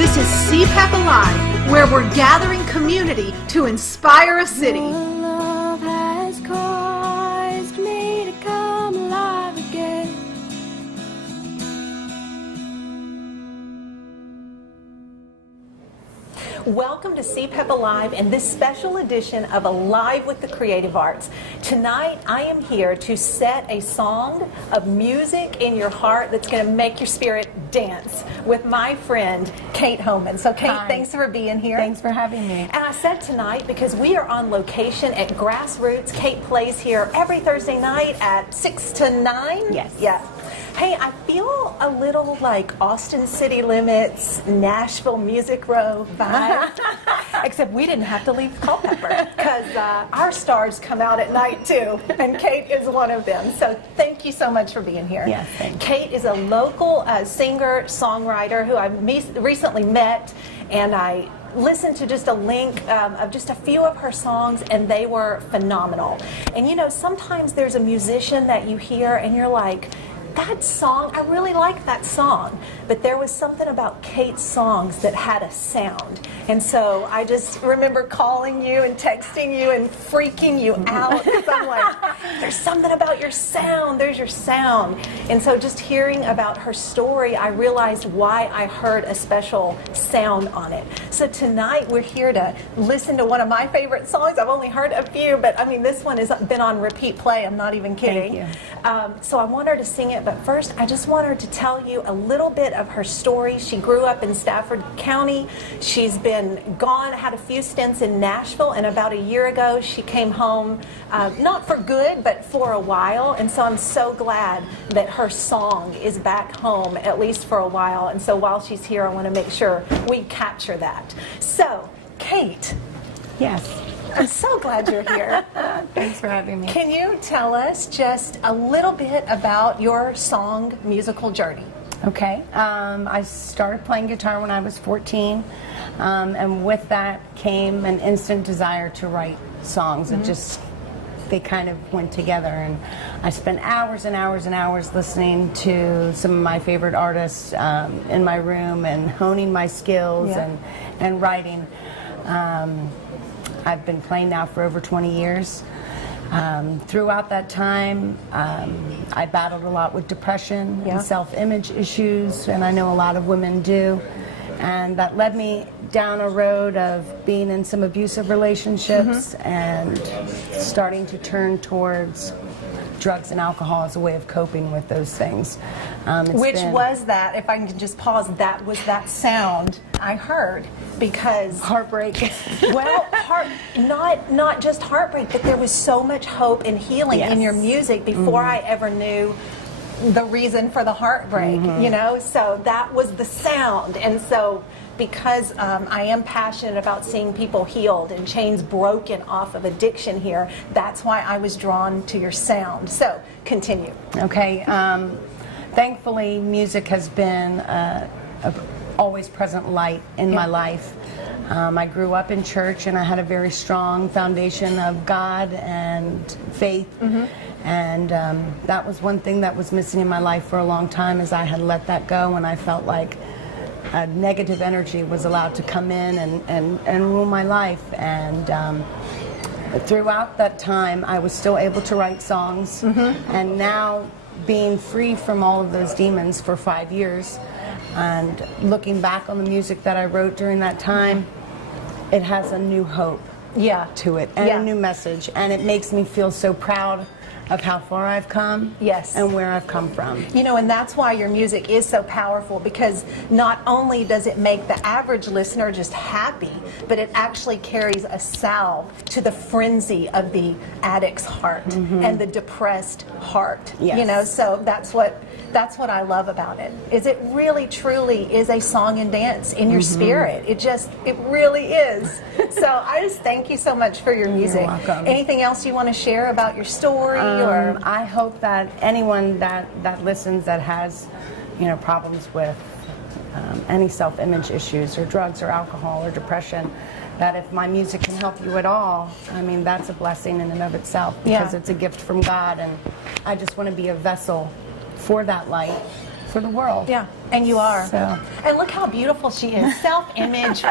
This is CPEP Alive, where we're gathering community to inspire a city. Love has caused me to come alive again. Welcome to CPEP Alive and this special edition of Alive with the Creative Arts. Tonight I am here to set a song of music in your heart that's going to make your spirit dance with my friend Kate Hohman. So Kate, Hi. Thanks for being here. Thanks for having me. And I said tonight because we are on location at Grassroots. Kate plays here every Thursday night at 6 to 9. Yes. Yeah. Hey, I feel a little like Austin City Limits, Nashville Music Row vibe. Except we didn't have to leave Culpeper because our stars come out at night too, and Kate is one of them. So thank you so much for being here. Yes, thank you. Kate is a local singer, songwriter who I recently met, and I listened to just a link of just a few of her songs, and they were phenomenal. And you know, sometimes there's a musician that you hear and you're like, that song, I really like that song. But there was something about Kate's songs that had a sound. And so I just remember calling you and texting you and freaking you out. Because I'm like, there's something about your sound. There's your sound. And so just hearing about her story, I realized why I heard a special sound on it. So tonight we're here to listen to one of my favorite songs. I've only heard a few, but I mean, this one has been on repeat play. I'm not even kidding. Thank you. So I want her to sing it, but first I just want her to tell you a little bit of her story. She grew up in Stafford County. She's been gone, had a few stints in Nashville, and about a year ago she came home, not for good, but for a while. And so I'm so glad that her song is back home, at least for a while. And so while she's here, I want to make sure we capture that. So, Kate. Yes. I'm so glad you're here. Thanks for having me. Can you tell us just a little bit about your song musical journey? Okay. I started playing guitar when I was 14, and with that came an instant desire to write songs. It just, they kind of went together, and I spent hours and hours and hours listening to some of my favorite artists in my room and honing my skills and writing. I've been playing now for over 20 years. Throughout that time, I battled a lot with depression and self-image issues, and I know a lot of women do. And that led me down a road of being in some abusive relationships and starting to turn towards drugs and alcohol as a way of coping with those things. Which was that, if I can just pause, that was that sound I heard, because heartbreak. well, not just heartbreak, but there was so much hope and healing in your music before I ever knew the reason for the heartbreak, you know? So that was the sound. And so because I am passionate about seeing people healed and chains broken off of addiction here, that's why I was drawn to your sound. So continue. Okay. Thankfully, music has been a always present light in my life. I grew up in church, and I had a very strong foundation of God and faith. And that was one thing that was missing in my life for a long time, is I had let that go, and I felt like a negative energy was allowed to come in and rule my life. And throughout that time, I was still able to write songs. And now, being free from all of those demons for 5 years, and looking back on the music that I wrote during that time, it has a new hope to it, and a new message, and it makes me feel so proud of how far I've come and where I've come from. You know, and that's why your music is so powerful, because not only does it make the average listener just happy, but it actually carries a salve to the frenzy of the addict's heart and the depressed heart. You know, so that's what I love about it, is it really truly is a song and dance in your spirit. It really is. So I just thank you so much for your music. You're welcome. Anything else you want to share about your story? I hope that anyone that listens that has, you know, problems with any self-image issues or drugs or alcohol or depression, that if my music can help you at all, I mean, that's a blessing in and of itself, because it's a gift from God, and I just want to be a vessel for that light, for the world. Yeah, and you are. So. And look how beautiful she is. Self-image,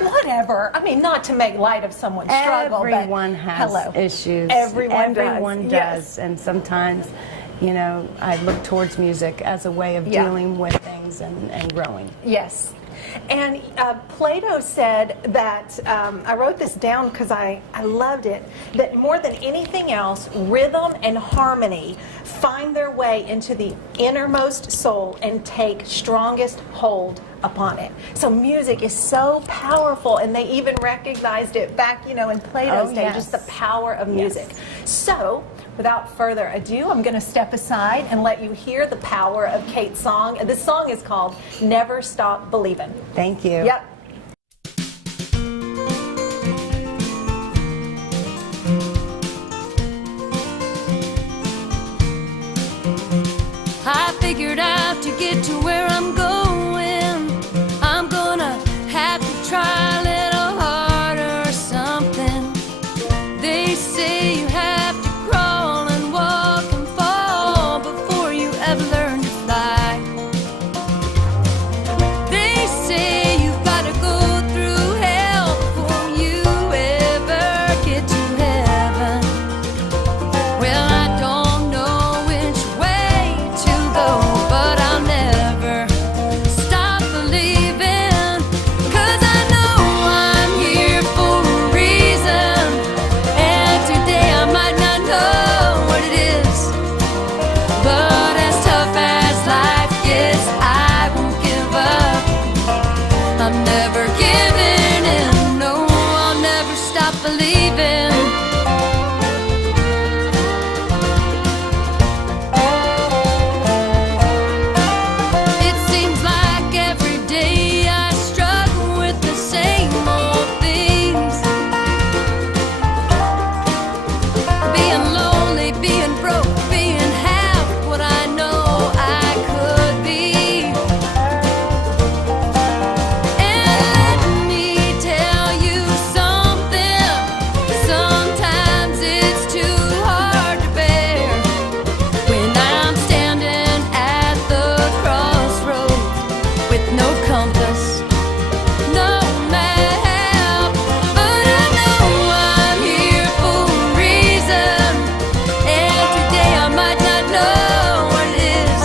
whatever. I mean, not to make light of someone's struggle, Everyone but has hello. issues. Everyone does. Yes. And sometimes, you know, I look towards music as a way of dealing with things and growing. Yes. And Plato said that, I wrote this down because I loved it, that more than anything else, rhythm and harmony find their way into the innermost soul and take strongest hold upon it. So music is so powerful, and they even recognized it back, you know, in Plato's day, just the power of music. So, without further ado, I'm going to step aside and let you hear the power of Kate's song. This song is called Never Stop Believin'. Thank you. Yep. I figured out to get to where I'm going, I'm gonna have to try a little harder or something. They say you have to crawl and walk and fall before you ever learn to fly. They say you've gotta go through hell before you ever get to heaven. Well, I don't know which way to go, but I'll never stop believing, 'cause I know I'm here for a reason, and today I might not know what it is, but as tough as life gets, I won't give up. I'm never giving in, no, I'll never stop believing. It seems like every day I struggle with the same old things. Being lonely, being broke, being half what I know I could be. And let me tell you something, sometimes it's too hard to bear. When I'm standing at the crossroads with no compass, no map, but I know I'm here for a reason, and today I might not know what it is,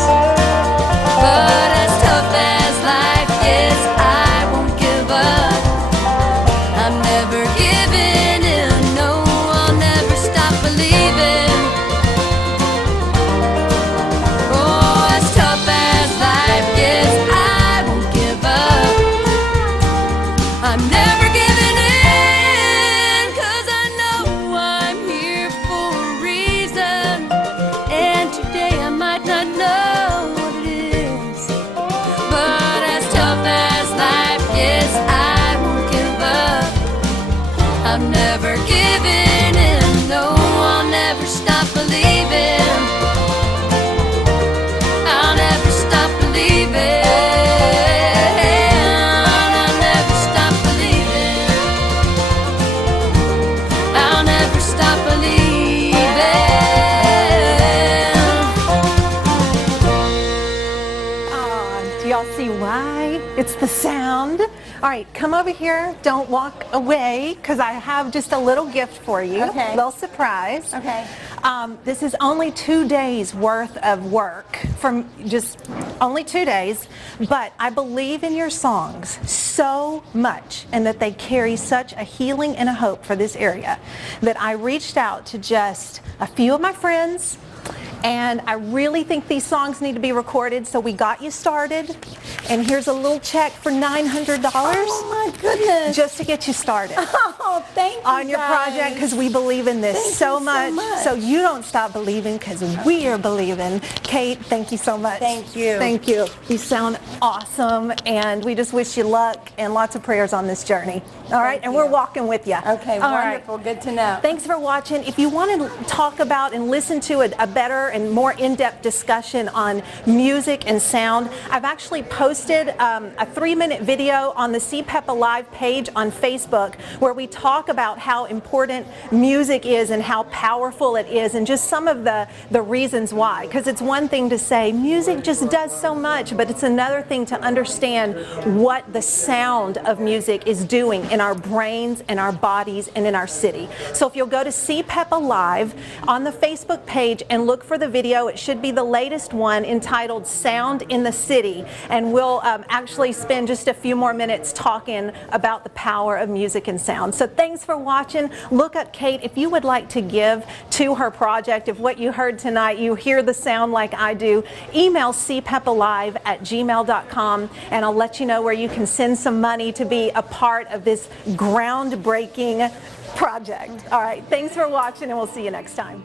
but as tough as life is, I won't give up. I'm never giving in, no, I'll never stop believing. Oh, as tough as life gets, I won't give up. I'm never giving in, 'cause I know I'm here for a reason, and today I might not know what it is, but as tough as life gets, I won't give up. I'm never giving in, no, I'll never stop believing. I'll never stop believing. I'll never stop believing. I'll never stop believing. Do y'all see why? It's the sound. All right, come over here. Don't walk away, because I have just a little gift for you. Okay. Little surprise. Okay. This is only 2 days worth of work, from just only 2 days, but I believe in your songs so much, and that they carry such a healing and a hope for this area, that I reached out to just a few of my friends, and I really think these songs need to be recorded, so we got you started. And here's a little check for $900. Oh my goodness. Just to get you started. Oh, thank you, On your guys. project, because we believe in this Thank you so so much. much. So you don't stop believing, because we are believing. Kate, thank you so much. Thank you. Thank you. You sound awesome, and we just wish you luck and lots of prayers on this journey. All right, and we're walking with you. Okay, All right. wonderful. Good to know. Thanks for watching. If you want to talk about and listen to a better and more in-depth discussion on music and sound, I've actually posted a 3-minute video on the CPEP ALIVE page on Facebook where we talk about how important music is and how powerful it is and just some of the reasons why. Because it's one thing to say music just does so much, but it's another thing to understand what the sound of music is doing in our brains and our bodies and in our city. So if you'll go to CPEP ALIVE on the Facebook page and look for the video, it should be the latest one entitled Sound in the City, and we'll actually spend just a few more minutes talking about the power of music and sound. So thanks for watching. Look up Kate. If you would like to give to her project, if what you heard tonight, you hear the sound like I do, email cpepalive@gmail.com and I'll let you know where you can send some money to be a part of this groundbreaking project. All right, thanks for watching and we'll see you next time.